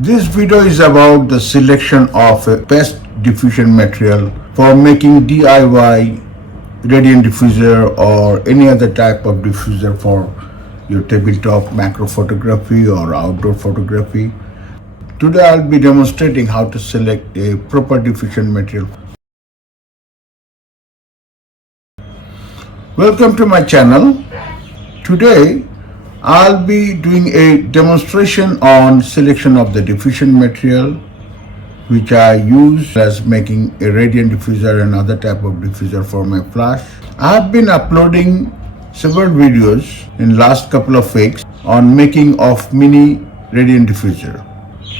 This video is about the selection of a best diffusion material for making DIY radiant diffuser or any other type of diffuser for your tabletop macro photography or outdoor photography. Today I'll be demonstrating how to select a proper diffusion material. Welcome to my channel. Today I'll be doing a demonstration on selection of the diffusion material which I use as making a radiant diffuser and other type of diffuser for my flash. I have been uploading several videos in last couple of weeks on making of mini radiant diffuser.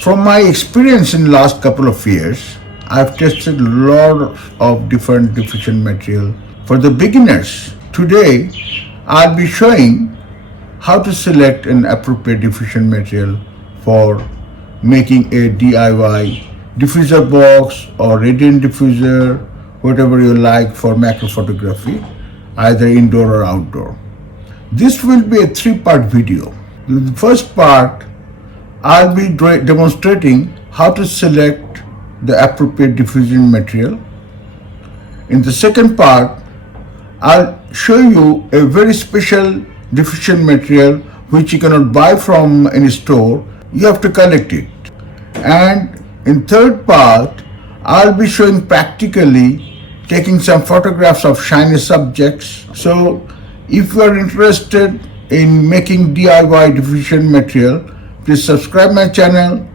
From my experience in last couple of years, I've tested a lot of different diffusion material. For the beginners, today I'll be showing how to select an appropriate diffusion material for making a DIY diffuser box or radiant diffuser, whatever you like for macro photography, either indoor or outdoor. This will be a three-part video. In the first part, I'll be demonstrating how to select the appropriate diffusion material. In the second part, I'll show you a very special diffusion material which you cannot buy from any store. You have to collect it. And in third part, I'll be showing practically taking some photographs of shiny subjects. So if you are interested in making DIY diffusion material, please subscribe my channel,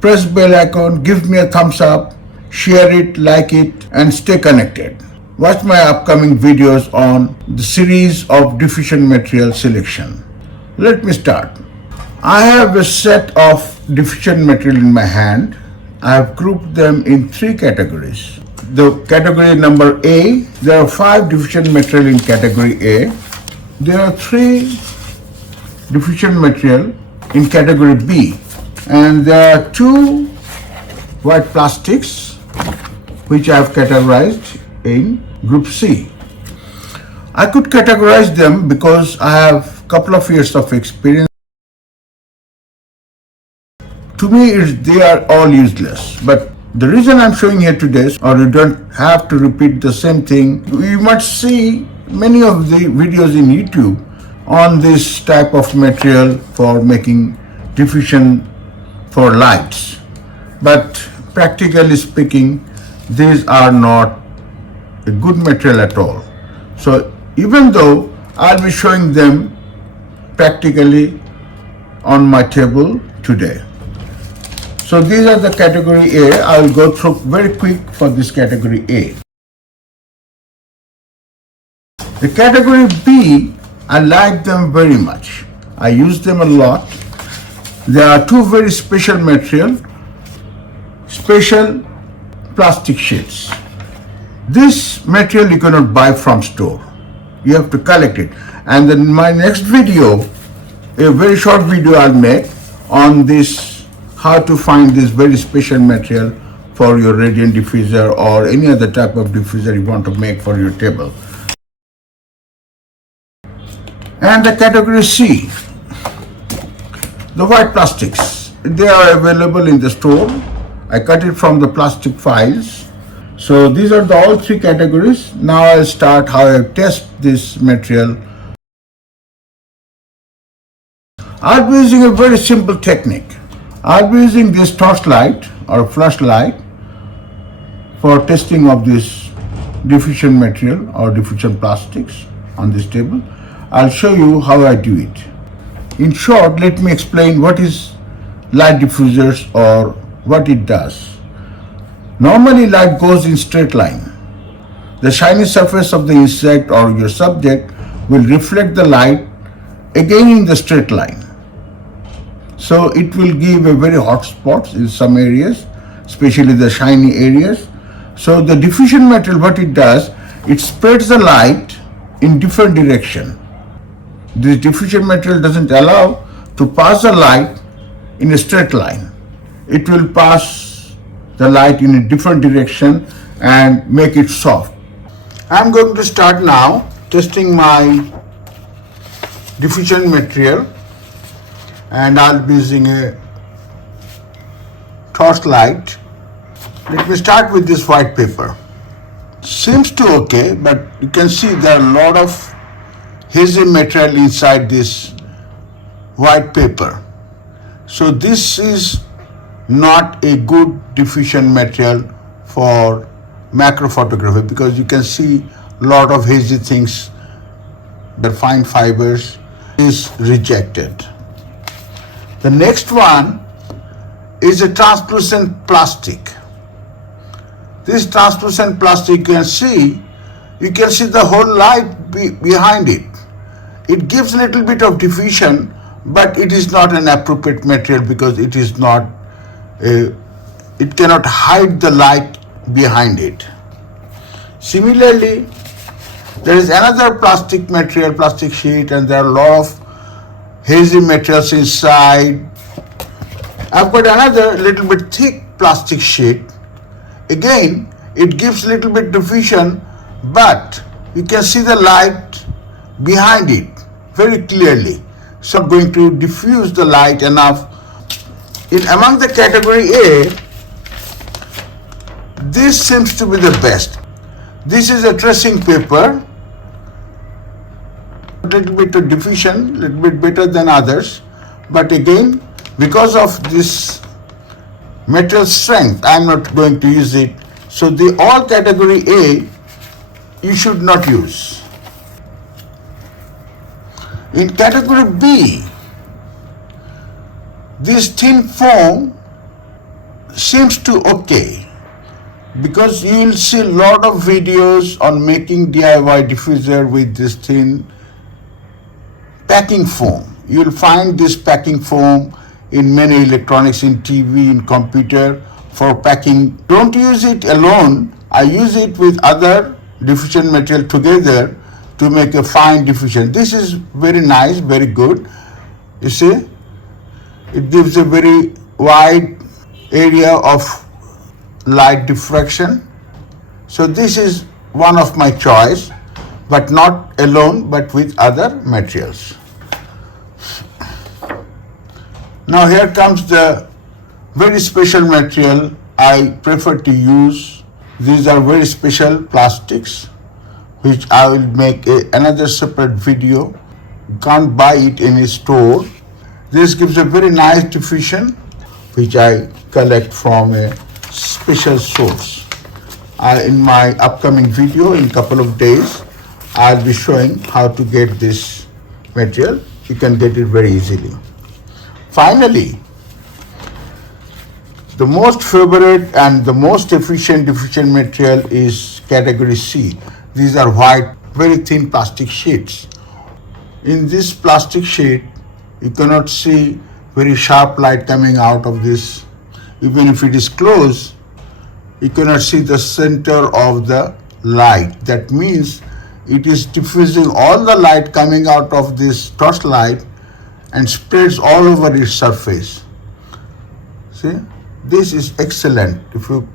press bell icon, give me a thumbs up, share it, like it, and stay connected. Watch my upcoming videos on the series of diffusion material selection. Let me start. I have a set of diffusion material in my hand. I have grouped them in three categories. The category number A, there are 5 diffusion material in category A. There are 3 diffusion material in category B, and there are 2 white plastics which I have categorized in group C. I could categorize them because I have a couple of years of experience. To me, they are all useless, but the reason I'm showing here today, or you don't have to repeat the same thing, you might see many of the videos in YouTube on this type of material for making diffusion for lights. But practically speaking, these are not a good material at all. So even though I'll be showing them practically on my table today. So these are the category A. I will go through very quick for this category A. The category B, I like them very much. I use them a lot. There are 2 very special material, special plastic sheets. This material you cannot buy from store. You have to collect it. And then my next video, a very short video I'll make on this, how to find this very special material for your radiant diffuser or any other type of diffuser you want to make for your table. And the category C, the white plastics. They are available in the store. I cut it from the plastic files. So these are all 3 categories. Now I'll start how I test this material. I'll be using a very simple technique. I'll be using this torchlight or flashlight for testing of this diffusion material or diffusion plastics on this table. I'll show you how I do it. In short, let me explain what is light diffusers or what it does. Normally light goes in straight line. The shiny surface of the insect or your subject will reflect the light again in the straight line. So it will give a very hot spots in some areas, especially the shiny areas. So the diffusion material, what it does, it spreads the light in different direction. This diffusion material doesn't allow to pass the light in a straight line. It will pass the light in a different direction and make it soft. I'm going to start now testing my diffusion material, and I'll be using a torchlight. Let me start with this white paper. Seems to okay, but you can see there are a lot of hazy material inside this white paper. So this is not a good diffusion material for macro photography, because you can see a lot of hazy things. The fine fibers is rejected. The next one is a translucent plastic. This translucent plastic, you can see the whole light behind it. It gives a little bit of diffusion, but it is not an appropriate material because it is not it cannot hide the light behind it. Similarly, there is another plastic material, plastic sheet, and there are a lot of hazy materials inside. I've got another little bit thick plastic sheet. Again, it gives a little bit diffusion, but you can see the light behind it very clearly. So I'm going to diffuse the light enough. Among the category A, this seems to be the best. This is a tracing paper. A little bit of diffusion, a little bit better than others. But again, because of this material strength, I'm not going to use it. So the all category A, you should not use. In category B, this thin foam seems to okay, because you will see a lot of videos on making DIY diffuser with this thin packing foam. You will find this packing foam in many electronics, in TV, in computer for packing. Don't use it alone. I use it with other diffusion material together to make a fine diffusion. This is very nice, very good. You see, it gives a very wide area of light diffraction. So this is one of my choice, but not alone, but with other materials. Now here comes the very special material I prefer to use. These are very special plastics, which I will make another separate video. You can't buy it in a store. This gives a very nice diffusion, which I collect from a special source. In my upcoming video in a couple of days, I'll be showing how to get this material. You can get it very easily. Finally, the most favorite and the most efficient diffusion material is category C. These are white, very thin plastic sheets. In this plastic sheet, you cannot see very sharp light coming out of this. Even if it is close, you cannot see the center of the light. That means it is diffusing all the light coming out of this torchlight and spreads all over its surface. See, this is excellent. If you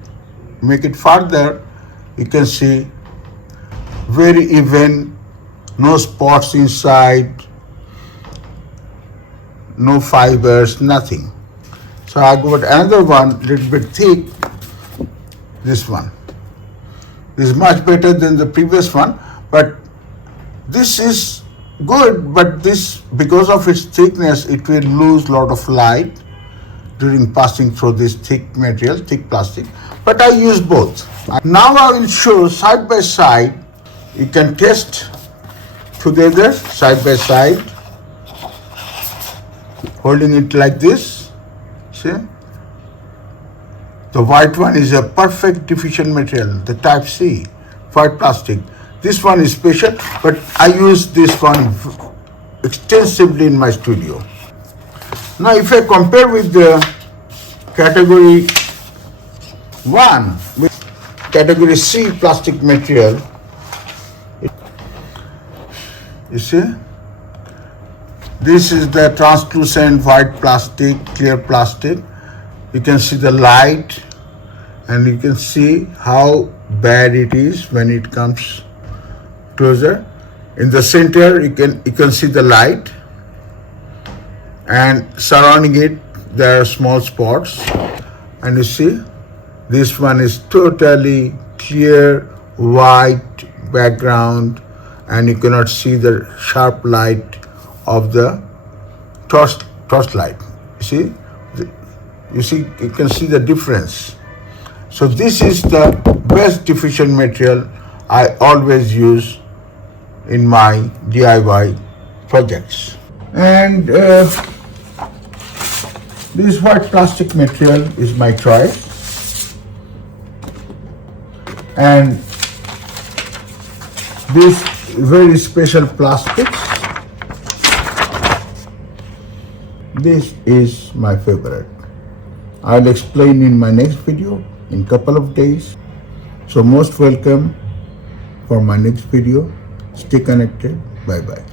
make it further, you can see very even, no spots inside, no fibers, nothing. So I got another one, little bit thick, this one. This is much better than the previous one, but this is good, but this, because of its thickness, it will lose a lot of light during passing through this thick material, thick plastic. But I use both. Now I will show side by side. You can test together, side by side, holding it like this. See? The white one is a perfect diffusion material, the type C, white plastic. This one is special, but I use this one extensively in my studio. Now if I compare with the category 1 with category C plastic material, you see, this is the translucent white plastic, clear plastic. You can see the light and you can see how bad it is when it comes closer. In the center you can see the light, and surrounding it there are small spots. and you see this one is totally clear white background, and you cannot see the sharp light of the torch light. You can see the difference. So this is the best diffusion material I always use in my DIY projects. And this white plastic material is my choice, and this very special plastics, this is my favorite. I'll explain in my next video in couple of days. So most welcome for my next video. Stay connected. Bye bye.